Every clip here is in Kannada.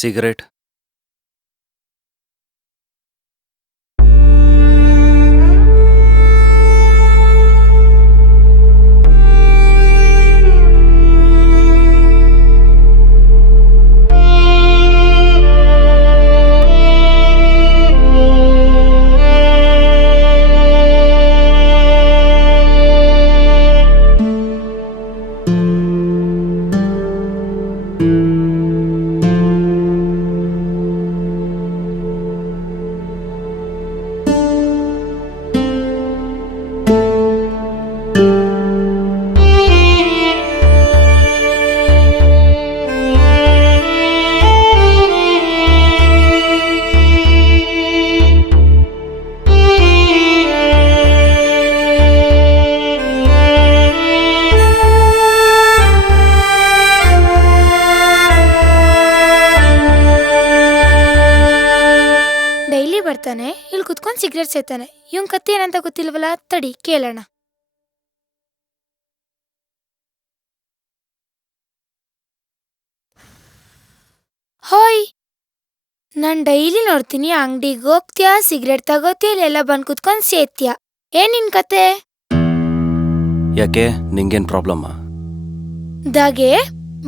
ಸಿಗರೇಟ್. ಬರ್ತಾನೆ, ಇಲ್ಲಿ ಕುತ್ಕೊಂಡು ಸಿಗರೇಟ್ ಸೇತಾನೆ. ಇವನ್ ಕತ್ತಿ ಏನಂತ ಗೊತ್ತಿಲ್ವಲ್ಲ, ತಡಿ ಕೇಳೋಣ. ಹೋಯ್, ನಾನ್ ಡೈಲಿ ನೋಡ್ತೀನಿ, ಅಂಗಡಿಗೆ ಹೋಗ್ತೀಯಾ, ಸಿಗರೇಟ್ ತಗೋತೀಯ, ಇಲ್ಲೆಲ್ಲ ಬಂದು ಕುತ್ಕೊಂಡು ಸೇತ್ಯಾ. ಏನ್ ನಿನ್ ಕತೆ? ಯಾಕೆ, ನಿಂಗೇನ್ ಪ್ರಾಬ್ಲಮ್ಮ? ದಾಗೆ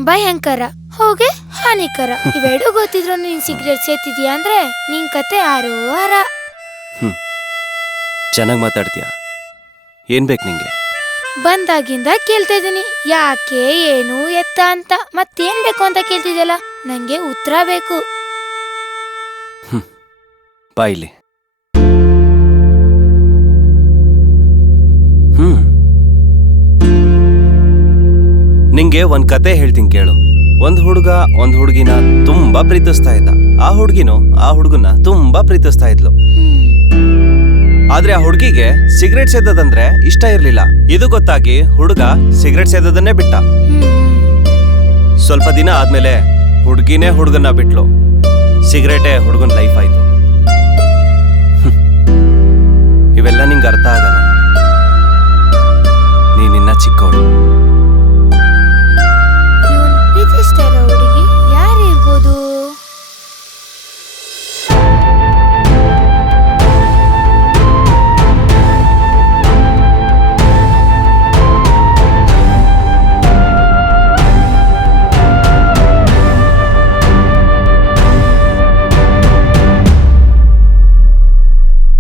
ಭಯಂಕರ, ಹೋಗೆ ಹಾನಿಕರ. ಇವೆರಡು ಗೊತ್ತಿದ್ರು ನೀನ್ ಸಿಗರೇಟ್ ಸೇತಿದ್ಯಾ ಅಂದ್ರೆ ನಿನ್ ಕತೆ ಆರೋ ಆರ. ಚೆನ್ನಾಗಿ ಮಾತಾಡ್ತೀಯ. ಏನ್ ಬೇಕು ನಿಂಗೆ? ಬಂದಾಗಿಂದ ಕೇಳ್ತಾ ಇದೀನಿ, ಯಾಕೆ, ಏನು, ಎತ್ತ ಅಂತ. ಮತ್ತೇನ್ ಬೇಕು ಅಂತ ಕೇಳ್ತಿದ್ಯಲ್ಲ, ನಂಗೆ ಉತ್ತರ ಬೇಕು. ಬಾಯಿಲಿ. ನಿಂಗೆ ಒಂದ್ ಕತೆ ಹೇಳ್ತೀನಿ ಕೇಳು. ಒಂದ್ ಹುಡುಗ ಒಂದ್ ಹುಡುಗಿನ ತುಂಬಾ ಪ್ರೀತಿಸ್ತಾ ಇದ್ದ. ಆ ಹುಡುಗಿನೂ ಆ ಹುಡುಗನ ತುಂಬಾ ಪ್ರೀತಿಸ್ತಾ ಇದ್ಲು. ಆದ್ರೆ ಆ ಹುಡುಗಿಗೆ ಸಿಗರೇಟ್ ಸೇದೋದಂದ್ರೆ ಇಷ್ಟ ಇರ್ಲಿಲ್ಲ. ಇದು ಗೊತ್ತಾಗಿ ಹುಡುಗ ಸಿಗರೇಟ್ ಸೇದೋದನ್ನೇ ಬಿಟ್ಟ. ಸ್ವಲ್ಪ ದಿನ ಆದ್ಮೇಲೆ ಹುಡುಗಿನೇ ಹುಡುಗನ್ನ ಬಿಟ್ಲು. ಸಿಗರೇಟೇ ಹುಡುಗನ್ ಲೈಫ್ ಆಯ್ತು. ಇವೆಲ್ಲ ನಿಂಗೆ ಅರ್ಥ ಆಗಲ್ಲ, ನೀನಿನ್ನ ಚಿಕ್ಕವಳು. ಹುಡುಗಿ ಯಾರಿರ್ಬೋದು?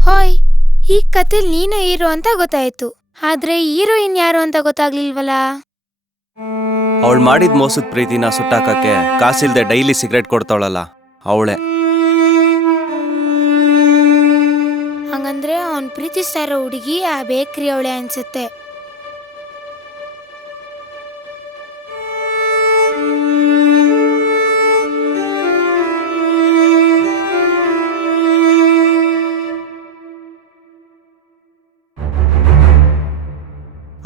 ಹಾಯ್, ಈ ಕಥೆಲ್ ನೀನು ಹೀರೋ ಅಂತ ಗೊತ್ತಾಯ್ತು, ಆದ್ರೆ ಹೀರೋಯಿನ್ ಯಾರು ಅಂತ ಗೊತ್ತಾಗ್ಲಿಲ್ವಲ್ಲ. ಅವಳು ಮಾಡಿದ ಮೋಸದ ಪ್ರೀತಿನ ಸುಟ್ಟಾಕಕ್ಕೆ ಕಾಸಿಲ್ದೆ ಡೈಲಿ ಸಿಗರೇಟ್ ಕೊಡ್ತಾವಳಲ್ಲ, ಅವಳೆ. ಹಂಗಂದ್ರೆ ಅವನ್ ಪ್ರೀತಿಸ್ತಾ ಇರೋ ಹುಡುಗಿ ಆ ಬೇಕ್ರಿ ಅವಳೆ ಅನ್ಸುತ್ತೆ.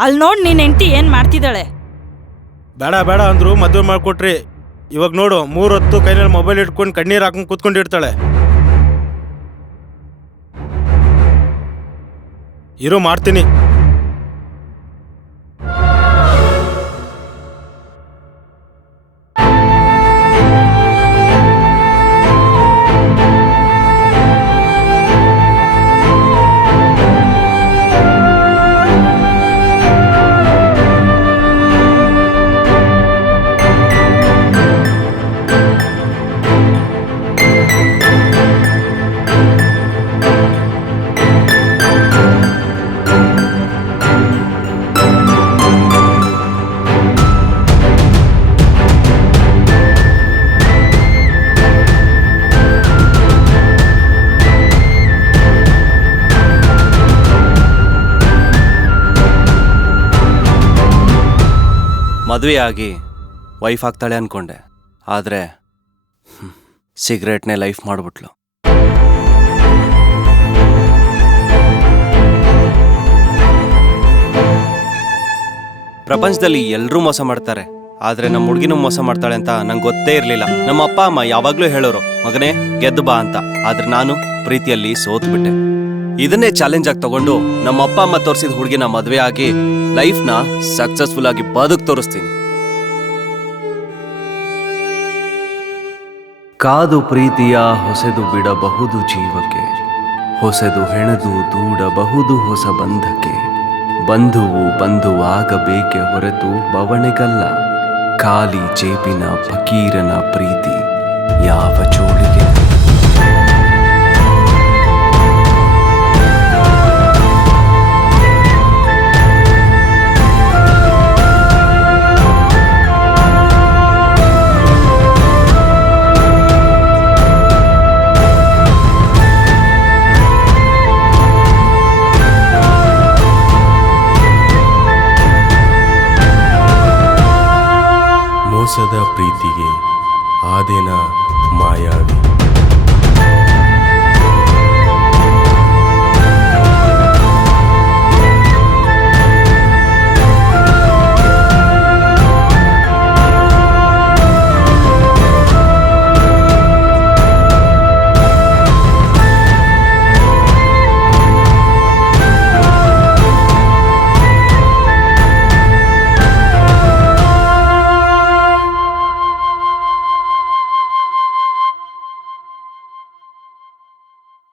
ಅಲ್ಲಿ ನೋಡ್, ನಿನ್ ಹೆಂಡತಿ ಏನ್ ಮಾಡ್ತಿದ್ದಾಳೆ? ಬೇಡ ಬೇಡ ಅಂದ್ರು ಮದುವೆ ಮಾಡ್ಕೊಟ್ರಿ. ಇವಾಗ ನೋಡು, 3 ಹೊತ್ತು ಕೈನಲ್ಲಿ ಮೊಬೈಲ್ ಇಟ್ಕೊಂಡು ಕಣ್ಣೀರು ಹಾಕೊಂಡು ಕೂತ್ಕೊಂಡಿರ್ತಾಳೆ. ಇರೋ ಮಾಡ್ತೀನಿ. ಮದುವೆ ಆಗಿ ವೈಫ್ ಆಗ್ತಾಳೆ ಅನ್ಕೊಂಡೆ, ಆದರೆ ಸಿಗರೇಟ್ನೇ ಲೈಫ್ ಮಾಡಿಬಿಟ್ಲು. ಪ್ರಪಂಚದಲ್ಲಿ ಎಲ್ಲರೂ ಮೋಸ ಮಾಡ್ತಾರೆ, ಆದರೆ ನಮ್ಮ ಹುಡುಗಿನೂ ಮೋಸ ಮಾಡ್ತಾಳೆ ಅಂತ ನಂಗೆ ಗೊತ್ತೇ ಇರಲಿಲ್ಲ. ನಮ್ಮ ಅಪ್ಪ ಅಮ್ಮ ಯಾವಾಗಲೂ ಹೇಳೋರು, ಮಗನೇ ಗೆದ್ದು ಬಾ ಅಂತ. ಆದರೆ ನಾನು ಪ್ರೀತಿಯಲ್ಲಿ ಸೋತ್ಬಿಟ್ಟೆ. ಇದನ್ನೇ ಚಾಲೆಂಜ್ ಆಗಿ ತಗೊಂಡು ನಮ್ಮ ಅಪ್ಪ ಅಮ್ಮ ತೋರಿಸಿದ ಹುಡುಗಿನ ಮದುವೆ ಆಗಿ ಲೈಫ್ನ ಸಕ್ಸಸ್ಫುಲ್ ಆಗಿ ಬದುಕು ತೋರಿಸ್ತೀನಿ. ಕಾದು ಪ್ರೀತಿಯ ಹೊಸೆದು ಬಿಡಬಹುದು ಜೀವಕ್ಕೆ, ಹೊಸೆದು ಹೆಣೆದು ದೂಡಬಹುದು ಹೊಸ ಬಂಧಕ್ಕೆ. ಬಂಧುವು ಬಂಧುವಾಗಬೇಕೆ ಹೊರತು ಬವಣೆಗಲ್ಲ, ಖಾಲಿ ಜೇಬಿನ ಫಕೀರನ ಪ್ರೀತಿ ಯಾವ ಚೋಳಿಗೆ